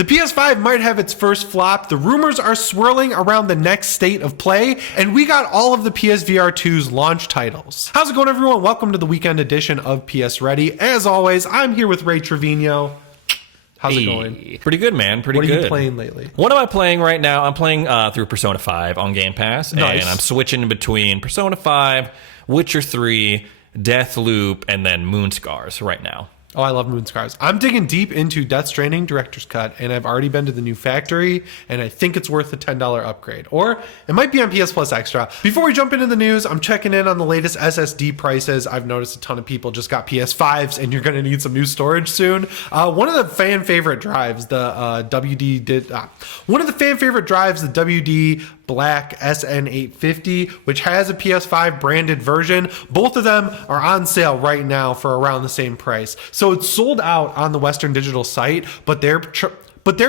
The PS5 might have its first flop, the rumors are swirling around the next state of play, and we got all of the PSVR 2's launch titles. How's it going, everyone? Welcome to the weekend edition of PSReady. As always, I'm here with Ray Trevino. How's it going? Pretty good, man. Pretty good. What are you playing lately? What am I playing right now? I'm playing through Persona 5 on Game Pass, Nice. and I'm switching between Persona 5, Witcher 3, Deathloop, and then Moonscars right now. Oh, I love Moonscars. I'm digging deep into Death Stranding Director's Cut, and I've already been to the new factory, and I think it's worth a $10 upgrade. Or it might be on PS Plus Extra. Before we jump into the news, I'm checking in on the latest SSD prices. I've noticed a ton of people just got PS5s, and you're going to need some new storage soon. One of the fan favorite drives, the WD Black SN850, which has a PS5 branded version. Both of them are on sale right now for around the same price. So it's sold out on the Western Digital site, but they're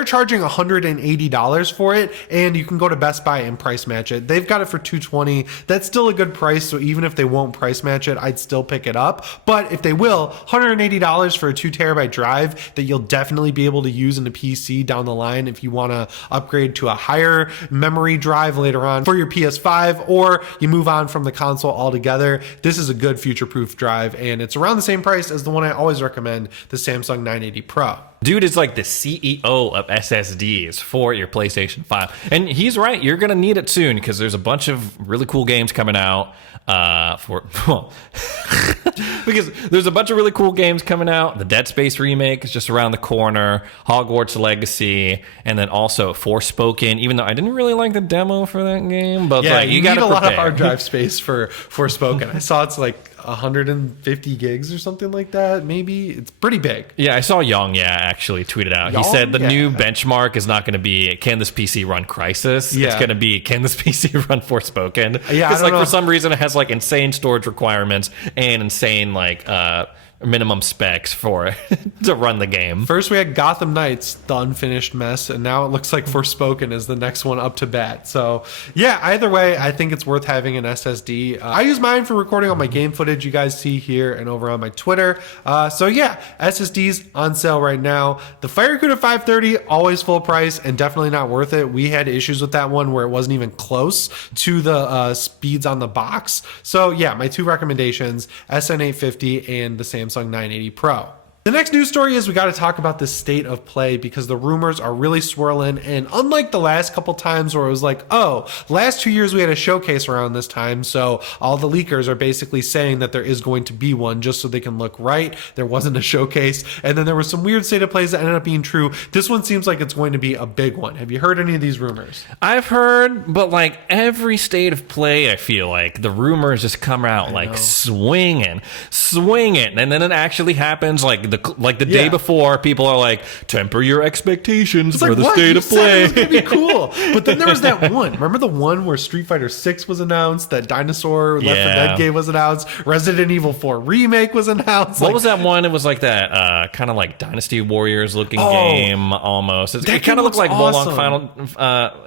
charging $180 for it, and you can go to Best Buy and price match it. They've got it for $220. That's still a good price, so even if they won't price match it, I'd still pick it up. But if they will, $180 for a 2 terabyte drive that you'll definitely be able to use in the PC down the line if you want to upgrade to a higher memory drive later on for your PS5, or you move on from the console altogether. This is a good future-proof drive, and it's around the same price as the one I always recommend, the Samsung 980 Pro. Dude is like the CEO of SSDs for your PlayStation 5. And he's right. You're going to need it soon because there's a bunch of really cool games coming out because there's a bunch of really cool games coming out. The Dead Space remake is just around the corner, Hogwarts Legacy, and then also Forspoken, even though I didn't really like the demo for that game. But yeah, like, you got need a lot of hard drive space for Forspoken. I saw it's like 150 gigs or something like that. Maybe it's pretty big. Yeah, I saw Young actually tweeted out. He said the new benchmark is not going to be can this PC run Crysis. Yeah. It's going to be can this PC run Forspoken. Yeah, because like for some reason it has like insane storage requirements and insane like minimum specs for to run the game. First we had Gotham Knights, the unfinished mess, and now it looks like Forspoken is the next one up to bat. So yeah, either way, I think it's worth having an SSD. I use mine for recording all my game footage you guys see here and over on my Twitter. So yeah, SSDs on sale right now. The Firecuda 530, always full price and definitely not worth it. We had issues with that one where it wasn't even close to the speeds on the box. So yeah, my two recommendations, SN850 and the Samsung 980 Pro. The next news story is we got to talk about the state of play because the rumors are really swirling, and unlike the last couple times where it was like, oh, last 2 years we had a showcase around this time, so all the leakers are basically saying that there is going to be one just so they can look right. There wasn't a showcase, and then there was some weird state of plays that ended up being true. This one seems like it's going to be a big one. Have you heard any of these rumors? I've heard, but like every state of play, I feel like the rumors just come out like swinging, and then it actually happens like the day before. People are like, temper your expectations for the state of play. It's gonna be cool, but then there was that one. Remember the one where Street Fighter 6 was announced? That Dinosaur Left 4 Dead game was announced. Resident Evil 4 remake was announced. What was that one? It was like that kind of like Dynasty Warriors looking game almost. It kind of looked like awesome.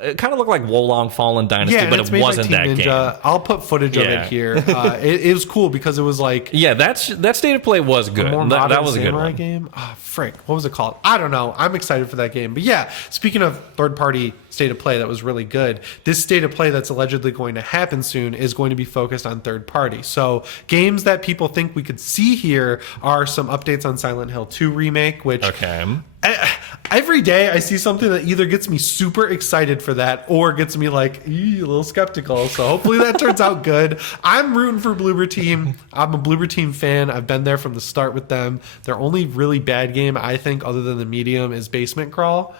It kind of looked like Wolong Fallen Dynasty, but it wasn't that game. I'll put footage of it here. It was cool because it was like that state of play was good. That was a good one. Game. Oh, frick. What was it called? I don't know. I'm excited for that game. But yeah, speaking of third-party state of play that was really good, this state of play that's allegedly going to happen soon is going to be focused on third party. So games that people think we could see here are some updates on Silent Hill 2 Remake, which every day I see something that either gets me super excited for that or gets me like a little skeptical. So hopefully that turns out good. I'm rooting for Bloober Team. I'm a Bloober Team fan. I've been there from the start with them. Their only really bad game, I think, other than the medium, is Basement Crawl.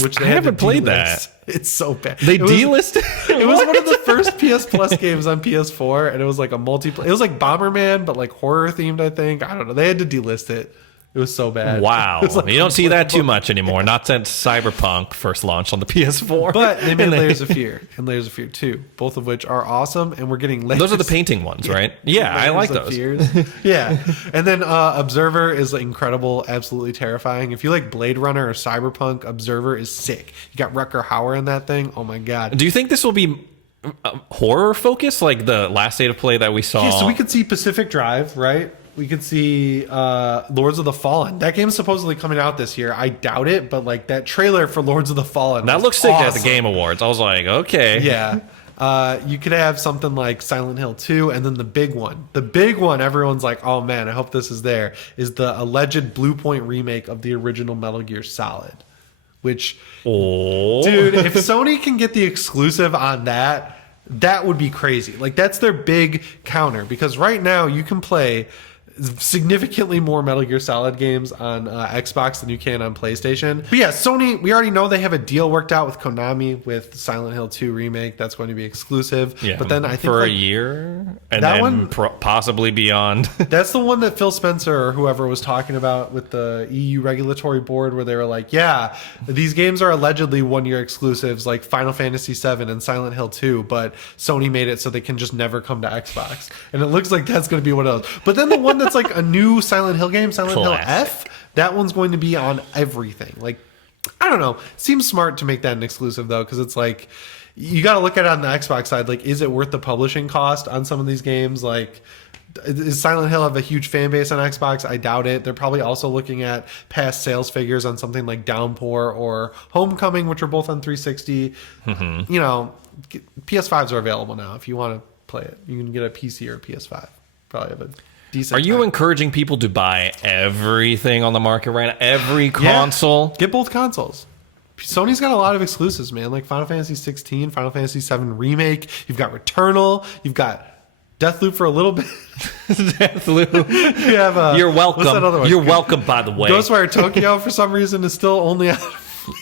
Which they haven't played that. It's so bad. They delisted. It was one of the first PS Plus games on PS4, and it was like a multiplayer. It was like Bomberman, but like horror themed. I think. I don't know. They had to delist it. It was so bad. Wow. Like, you don't see that too much anymore. Not since Cyberpunk first launched on the PS4. But they made Layers of Fear and Layers of Fear 2, both of which are awesome, and we're getting layers. Those are the painting ones, right? Yeah, I like those. Yeah. And then Observer is like incredible, absolutely terrifying. If you like Blade Runner or Cyberpunk, Observer is sick. You got Rutger Hauer in that thing. Oh my God. Do you think this will be horror focused like the last state of play that we saw? Yeah, so we could see Pacific Drive, right? we could see Lords of the Fallen. That game's supposedly coming out this year. I doubt it, but like that trailer for Lords of the Fallen, that looks sick at the Game Awards. I was like, okay, yeah. You could have something like Silent Hill 2, and then the big one everyone's like, oh man, I hope this is there, is the alleged Blue Point remake of the original Metal Gear Solid. Which, dude, if Sony can get the exclusive on that, that would be crazy. Like, that's their big counter, because right now you can play significantly more Metal Gear Solid games on Xbox than you can on PlayStation. But yeah, Sony, we already know they have a deal worked out with Konami with Silent Hill 2 remake. That's going to be exclusive. Yeah, but then I think for like, a year, and that then one, possibly beyond. That's the one that Phil Spencer or whoever was talking about with the EU regulatory board, where they were like, yeah, these games are allegedly 1 year exclusives like Final Fantasy 7 and Silent Hill 2, but Sony made it so they can just never come to Xbox. And it looks like that's going to be one of those. But then the one that's like a new Silent Hill game, Silent Hill F, that one's going to be on everything. Like, I don't know. Seems smart to make that an exclusive though, because it's like, you got to look at it on the Xbox side. Like, is it worth the publishing cost on some of these games? Like, is Silent Hill have a huge fan base on Xbox? I doubt it. They're probably also looking at past sales figures on something like Downpour or Homecoming, which are both on 360. You know, PS5s are available now. If you want to play it, you can get a PC or a PS5. Probably have a decent. Are you encouraging people to buy everything on the market right now? Every console? Yeah, get both consoles. Sony's got a lot of exclusives, man. Like Final Fantasy 16, Final Fantasy 7 Remake. You've got Returnal. You've got Deathloop for a little bit. Deathloop. You have, you're welcome. What's that other one? You're welcome, by the way. Ghostwire Tokyo, for some reason, is still only out.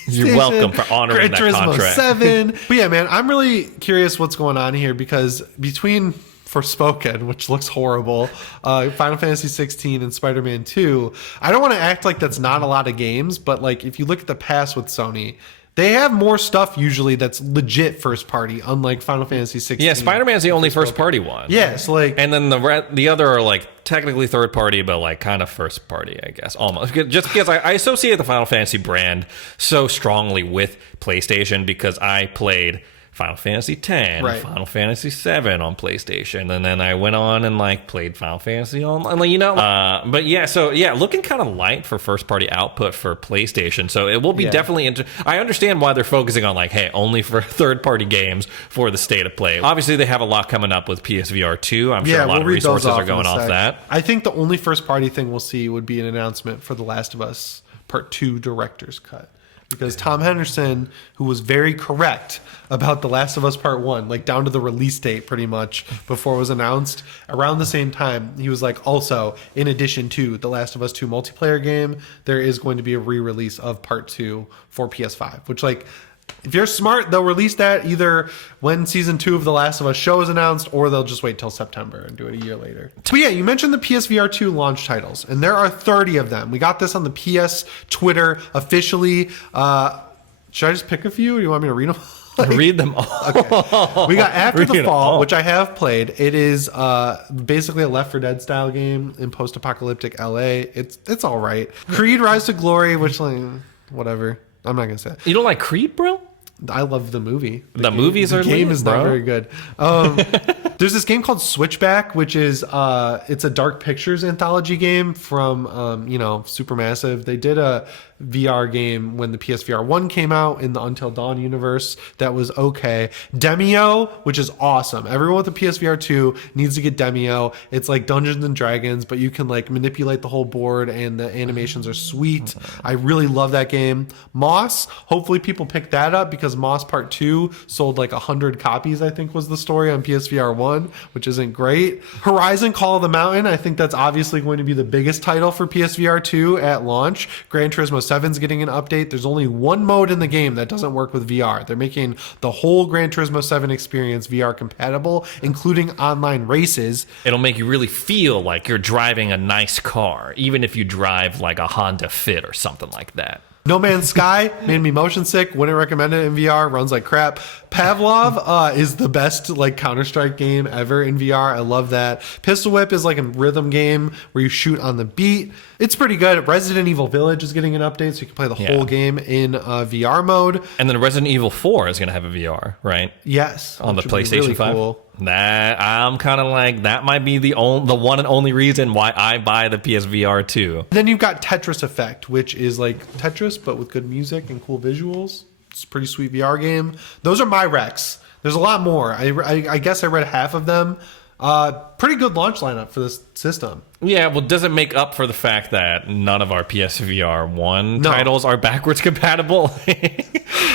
You're welcome for honoring Gran that Turismo contract. 7. But yeah, man, I'm really curious what's going on here, because between Forspoken, which looks horrible, Final Fantasy 16 and Spider-Man 2, I don't want to act like that's not a lot of games, but like if you look at the past with Sony, they have more stuff usually that's legit first party, unlike Final Fantasy 16. Yeah, Spider-Man's the only first party one. Yes, like, and then the other are like technically third party, but like kind of first party, I guess, almost. Just because I associate the Final Fantasy brand so strongly with PlayStation, because I played Final Fantasy X, right, Final Fantasy 7 on PlayStation, and then I went on and like played Final Fantasy on, you know. But yeah, so yeah, looking kind of light for first party output for PlayStation. So it will be definitely. I understand why they're focusing on like, hey, only for third party games for the state of play. Obviously, they have a lot coming up with PSVR 2. I'm sure a lot of resources are going off that. I think the only first party thing we'll see would be an announcement for The Last of Us Part 2 Director's Cut. Because Tom Henderson, who was very correct about The Last of Us Part 1, like down to the release date pretty much before it was announced, around the same time, he was like, also, in addition to The Last of Us 2 multiplayer game, there is going to be a re-release of Part 2 for PS5, which, like, if you're smart, they'll release that either when season 2 of The Last of Us show is announced, or they'll just wait till September and do it a year later. But yeah, you mentioned the PSVR 2 launch titles, and there are 30 of them. We got this on the PS Twitter officially. Should I just pick a few, or do you want me to read them? Read them all. Okay. We got After the Fall, which I have played. It is basically a Left 4 Dead style game in post-apocalyptic LA. It's all right. Creed Rise to Glory, which, like, whatever. I'm not gonna say that. You don't like Creed, bro? I love the movie. The movies are the game lit, is bro. not very good. There's this game called Switchback, which is it's a Dark Pictures anthology game from Supermassive. They did a VR game when the PSVR 1 came out in the Until Dawn universe that was okay. Demio, which is awesome. Everyone with the PSVR 2 needs to get Demio. It's like Dungeons and Dragons, but you can like manipulate the whole board, and the animations are sweet. I really love that game. Moss, hopefully people pick that up, because Moss Part 2 sold like 100 copies, I think was the story on PSVR 1, which isn't great. Horizon Call of the Mountain, I think that's obviously going to be the biggest title for PSVR 2 at launch. Gran Turismo 7's getting an update. There's only one mode in the game that doesn't work with VR. They're making the whole Gran Turismo 7 experience VR compatible, including online races. It'll make you really feel like you're driving a nice car, even if you drive like a Honda Fit or something like that. No Man's Sky made me motion sick. Wouldn't recommend it in VR. Runs like crap. Pavlov is the best like Counter-Strike game ever in VR. I love that. Pistol Whip is like a rhythm game where you shoot on the beat. It's pretty good. Resident Evil Village is getting an update, so you can play the whole game in VR mode. And then Resident Evil 4 is going to have a VR, right? Yes. On the PlayStation 5. Cool. That I'm kind of like, that might be the one and only reason why I buy the PSVR 2. Then you've got Tetris Effect, which is like Tetris but with good music and cool visuals. It's a pretty sweet VR game. Those are my recs. There's a lot more. I guess I read half of them. Pretty good launch lineup for this system. Yeah, well, does it make up for the fact that none of our PSVR 1 titles are backwards compatible?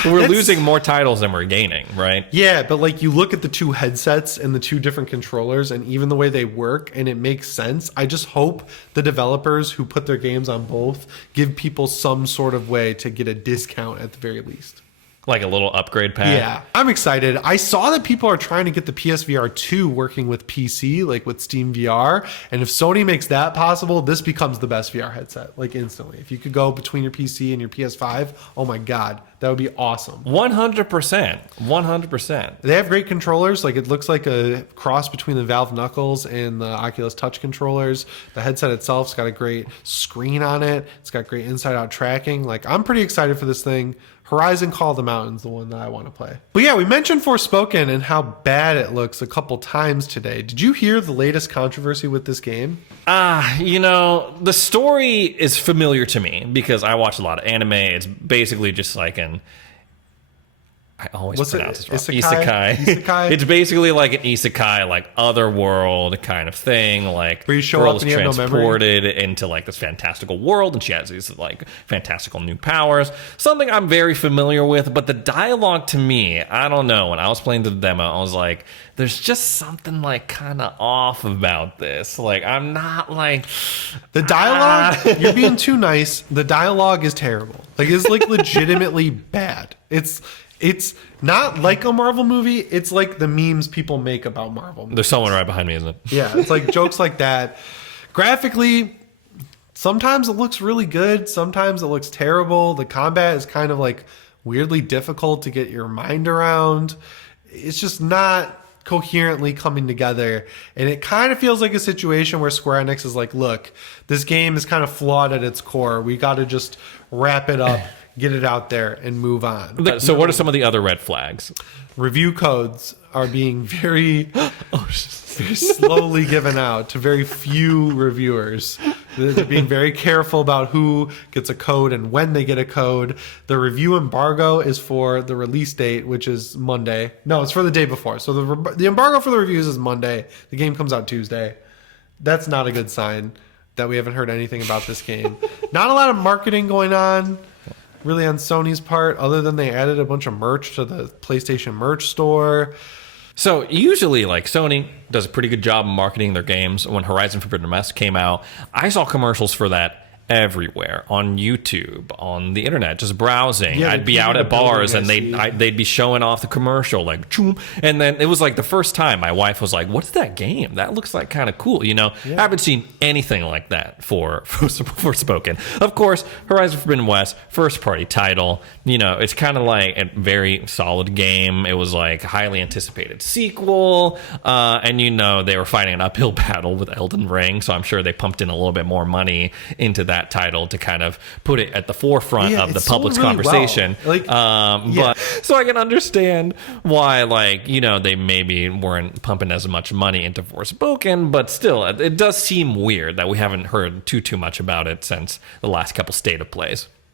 We're losing more titles than we're gaining, right? Yeah, but like you look at the two headsets and the two different controllers and even the way they work, and it makes sense. I just hope the developers who put their games on both give people some sort of way to get a discount at the very least. Like a little upgrade pack. Yeah, I'm excited. I saw that people are trying to get the PSVR 2 working with PC, like with Steam VR. And if Sony makes that possible, this becomes the best VR headset, like instantly. If you could go between your PC and your PS5, oh my God, that would be awesome. 100%. 100%. They have great controllers. Like it looks like a cross between the Valve Knuckles and the Oculus Touch controllers. The headset itself's got a great screen on it. It's got great inside-out tracking. Like I'm pretty excited for this thing. Horizon Call of the Mountain's the one that I want to play. But yeah, we mentioned Forspoken and how bad it looks a couple times today. Did you hear the latest controversy with this game? The story is familiar to me because I watch a lot of anime. It's basically just like I always pronounce it wrong. Isekai. It's basically like an isekai, like otherworld kind of thing. Like where you show up and you have no memory. Transported into like this fantastical world, and she has these like fantastical new powers. Something I'm very familiar with, but the dialogue to me, I don't know. When I was playing the demo, I was like, there's just something like kind of off about this. Like I'm not like the dialogue. You're being too nice. The dialogue is terrible. Like it's like legitimately bad. It's not like a Marvel movie. It's like the memes people make about Marvel movies. There's someone right behind me, isn't it? Yeah, it's like jokes like that. Graphically, sometimes it looks really good. Sometimes it looks terrible. The combat is kind of like weirdly difficult to get your mind around. It's just not coherently coming together. And it kind of feels like a situation where Square Enix is like, look, this game is kind of flawed at its core. We got to just wrap it up. Get it out there and move on. So what are some of the other red flags? Review codes are being very slowly given out to very few reviewers. They're being very careful about who gets a code and when they get a code. The review embargo is for the release date, which is Monday. No, it's for the day before. So the embargo for the reviews is Monday. The game comes out Tuesday. That's not a good sign that we haven't heard anything about this game. Not a lot of marketing going on really on Sony's part, other than they added a bunch of merch to the PlayStation merch store. So usually, like, Sony does a pretty good job of marketing their games. When Horizon Forbidden West came out, I saw commercials for that everywhere, on YouTube, on the internet, just browsing. Yeah, I'd be out at bars and they'd be showing off the commercial, like, choom. And then it was like the first time my wife was like, what's that game? That looks like kind of cool, you know? Yeah. I haven't seen anything like that for Forspoken. Of course, Horizon Forbidden West, first party title, you know, it's kind of like a very solid game. It was like a highly anticipated sequel, and you know, they were fighting an uphill battle with Elden Ring, so I'm sure they pumped in a little bit more money into that title to kind of put it at the forefront of the public's really conversation. Well. But so I can understand why, like, you know, they maybe weren't pumping as much money into Forspoken, but still, it does seem weird that we haven't heard too much about it since the last couple state of plays.